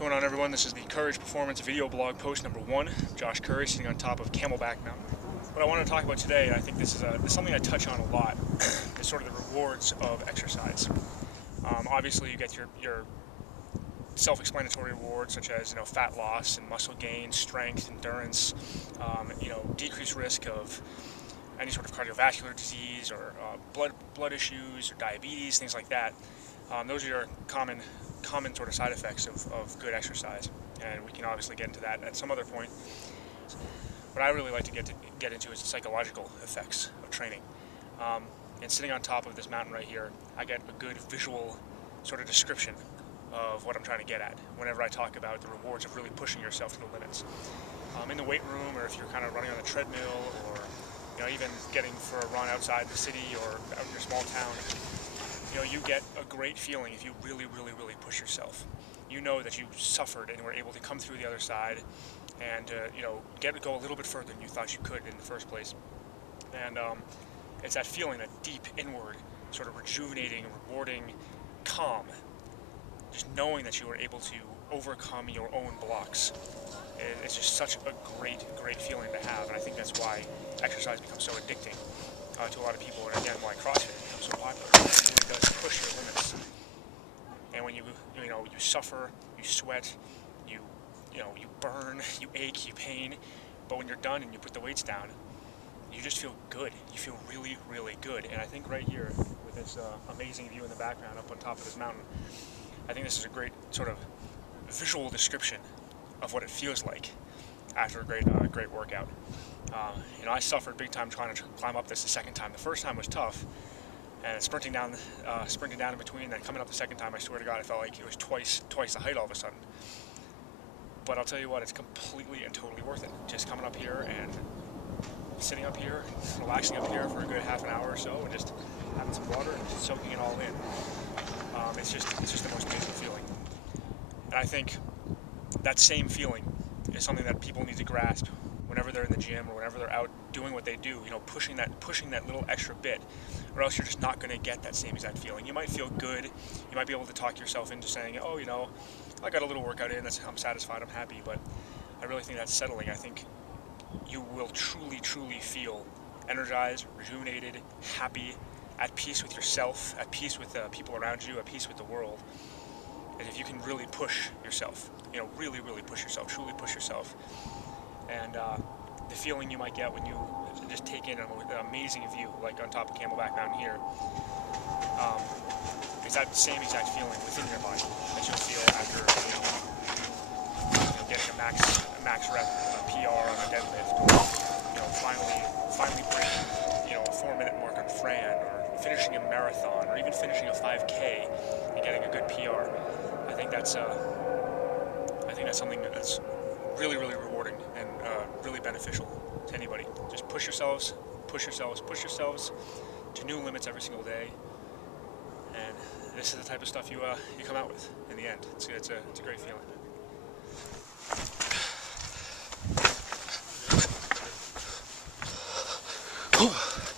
going on, everyone? This is the Courage Performance video blog post number 1. Josh Curry sitting on top of Camelback Mountain. What I want to talk about today, and I think this is something I touch on a lot, is sort of the rewards of exercise. Obviously, you get your self-explanatory rewards such as fat loss and muscle gain, strength, endurance, decreased risk of any sort of cardiovascular disease or blood issues or diabetes, things like that. Those are your common sort of side effects of good exercise, and we can obviously get into that at some other point. What I really like to get into is the psychological effects of training. And sitting on top of this mountain right here, I get a good visual sort of description of what I'm trying to get at whenever I talk about the rewards of really pushing yourself to the limits. In the weight room, or if you're kind of running on the treadmill, or even getting for a run outside the city or out in your small town, you get a great feeling if you really push yourself. You know that you suffered and were able to come through the other side and go a little bit further than you thought you could in the first place. And it's that feeling, that deep inward sort of rejuvenating, rewarding calm, just knowing that you were able to overcome your own blocks. It's just such a great feeling to have, and I think that's why exercise becomes so addicting to a lot of people, and again why CrossFit becomes so popular. It really does push your limits. And when you suffer, you sweat, you burn, you ache, you pain, but when you're done and you put the weights down, you just feel good. You feel really good. And I think right here with this amazing view in the background up on top of this mountain, I think this is a great sort of visual description of what it feels like after a great workout. I suffered big time trying to climb up this the second time. The first time was tough, and sprinting down in between, then coming up the second time, I swear to God, I felt like it was twice the height all of a sudden. But I'll tell you what, it's completely and totally worth it. Just coming up here and sitting up here, relaxing up here for a good half an hour or so, and just having some water and just soaking it all in. It's just the most amazing feeling. And I think that same feeling is something that people need to grasp whenever they're in the gym or whenever they're out doing what they do, pushing that little extra bit, or else you're just not going to get that same exact feeling. You might feel good, you might be able to talk yourself into saying, oh, I got a little workout in, I'm satisfied, I'm happy, but I really think that's settling. I think you will truly feel energized, rejuvenated, happy, at peace with yourself, at peace with the people around you, at peace with the world. And if you can really push yourself, really push yourself, truly push yourself, and the feeling you might get when you just take in an amazing view, like on top of Camelback Mountain here, is that same exact feeling within your body that you'll feel after getting a max rep PR on a deadlift, or finally breaking a 4-minute mark on Fran, or finishing a marathon, or even finishing a 5K and getting a good PR. I think that's something that's really rewarding and really beneficial to anybody. Just push yourselves to new limits every single day, and this is the type of stuff you come out with in the end. It's a great feeling. Oh.